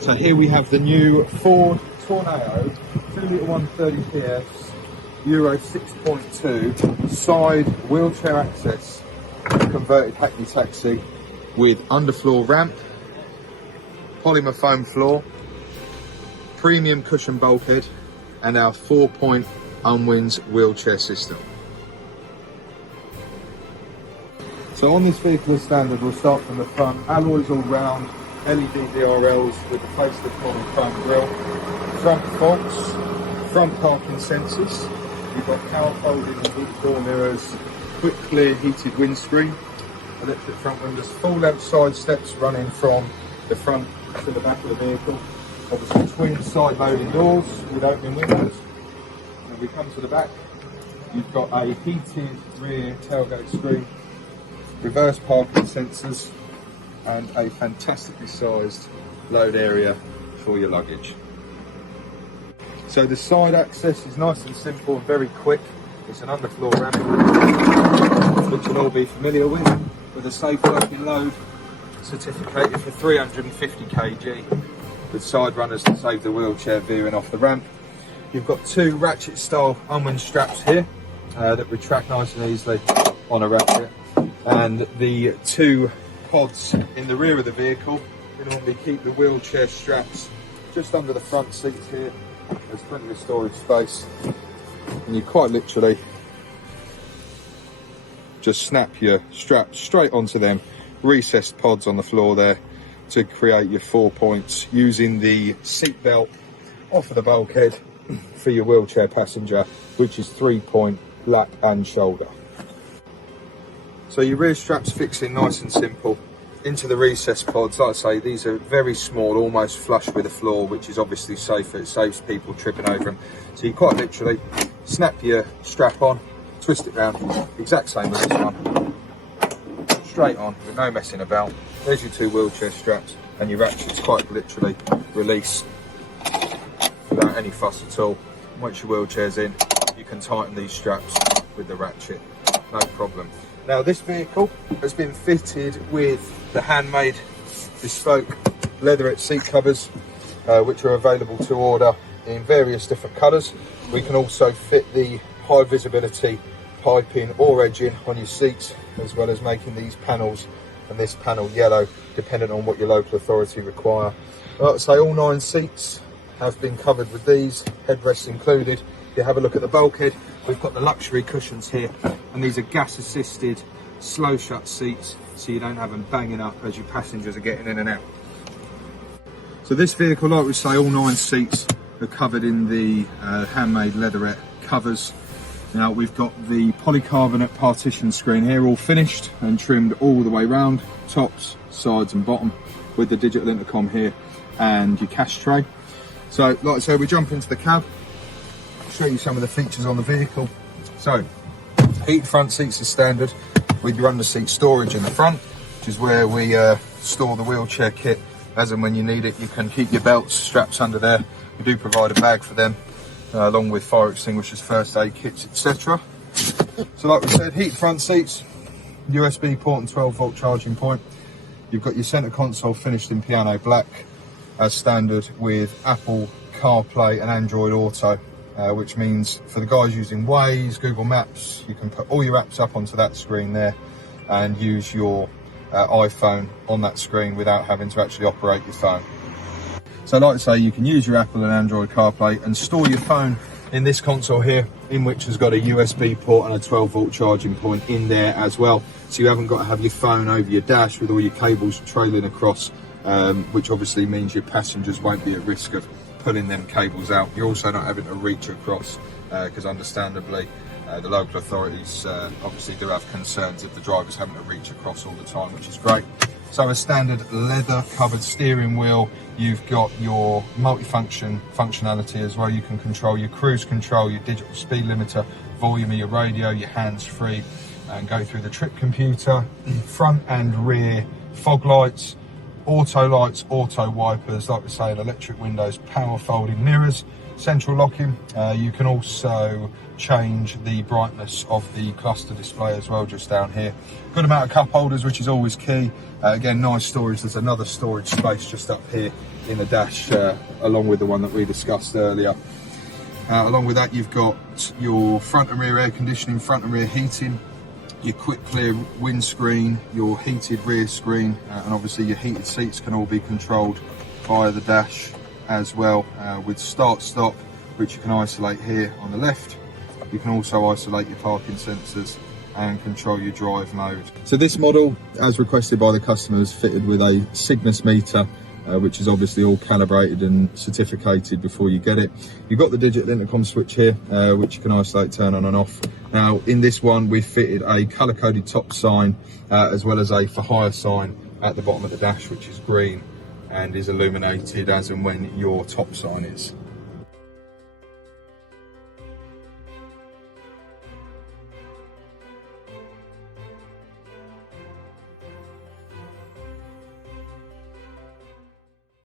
So here we have the new Ford Tourneo 2.litre 130 PS Euro 6.2 side wheelchair access converted Hackney taxi with underfloor ramp, polymer foam floor, premium cushion bulkhead, and our 4-point unwinds wheelchair system. So on this vehicle as standard, we'll start from the front. Alloys all round, LED DRLs with the facelift model front grille, front fogs, front parking sensors. We've got power folding and heated door mirrors, quick clear heated windscreen, electric front windows, full length side steps running from the front to the back of the vehicle. Obviously twin side loading doors with opening windows. And we come to the back, you've got a heated rear tailgate screen, reverse parking sensors, and a fantastically sized load area for your luggage. So the side access is nice and simple and very quick. It's an underfloor ramp, which you'll all be familiar with a safe working load certificated for 350 kg with side runners to save the wheelchair veering off the ramp. You've got two ratchet style unwind straps here that retract nice and easily on a ratchet, and the two pods in the rear of the vehicle can normally keep the wheelchair straps just under the front seats here. There's plenty of storage space, and you quite literally just snap your straps straight onto them recessed pods on the floor there to create your 4 points, using the seat belt off of the bulkhead for your wheelchair passenger, which is 3-point lap and shoulder. So your rear straps fix in nice and simple into the recessed pods. Like I say, these are very small, almost flush with the floor, which is obviously safer. It saves people tripping over them. So you quite literally snap your strap on, twist it round, exact same as this one, straight on with no messing about. There's your two wheelchair straps, and your ratchets quite literally release without any fuss at all. Once your wheelchair's in, you can tighten these straps with the ratchet, no problem. Now this vehicle has been fitted with the Handmade bespoke leatherette seat covers, which are available to order in various different colours. We can also fit the high visibility piping or edging on your seats, as well as making these panels and this panel yellow, depending on what your local authority require. Like I say, all 9 seats have been covered with these, headrests included. If you have a look at the bulkhead, we've got the luxury cushions here, and these are gas assisted slow shut seats, so you don't have them banging up as your passengers are getting in and out. So this vehicle, like we say, all 9 seats are covered in the Handmade leatherette covers. Now we've got the polycarbonate partition screen here, all finished and trimmed all the way round, tops, sides and bottom, with the digital intercom here and your cash tray. So like I said, we jump into the cab, show you some of the features on the vehicle. So heated front seats as standard, with your under seat storage in the front, which is where we store the wheelchair kit as and when you need it. You can keep your belts, straps under there. We do provide a bag for them, along with fire extinguishers, first aid kits, etc. So like we said, heated front seats, USB port and 12-volt charging point. You've got your centre console finished in piano black as standard, with Apple CarPlay and Android Auto, which means for the guys using Waze, Google Maps, you can put all your apps up onto that screen there and use your iPhone on that screen without having to actually operate your phone. So like I say, you can use your Apple and Android CarPlay and store your phone in this console here, in which has got a USB port and a 12-volt charging point in there as well. So you haven't got to have your phone over your dash with all your cables trailing across, which obviously means your passengers won't be at risk of pulling them cables out. You're also not having to reach across, because understandably the local authorities obviously do have concerns if the driver's having to reach across all the time, which is great. So a standard leather covered steering wheel. You've got your multifunction functionality as well. You can control your cruise control, your digital speed limiter, volume of your radio, your hands-free, and go through the trip computer. Front and rear fog lights, auto wipers, like we say, electric windows, power folding mirrors, central locking. You can also change the brightness of the cluster display as well, just down here. Good amount of cup holders, which is always key. Again, nice storage. There's another storage space just up here in the dash, along with the one that we discussed earlier. Along with that, you've got your front and rear air conditioning, front and rear heating, your quick clear windscreen, your heated rear screen, and obviously your heated seats can all be controlled via the dash as well, with start stop, which you can isolate here on the left. You can also isolate your parking sensors and control your drive mode. So this model, as requested by the customer, is fitted with a Cygnus meter, which is obviously all calibrated and certificated before you get it. You've got the digital intercom switch here, which you can isolate, turn on and off. Now in this one, we've fitted a colour-coded top sign, as well as a for hire sign at the bottom of the dash, which is green and is illuminated as and when your top sign is.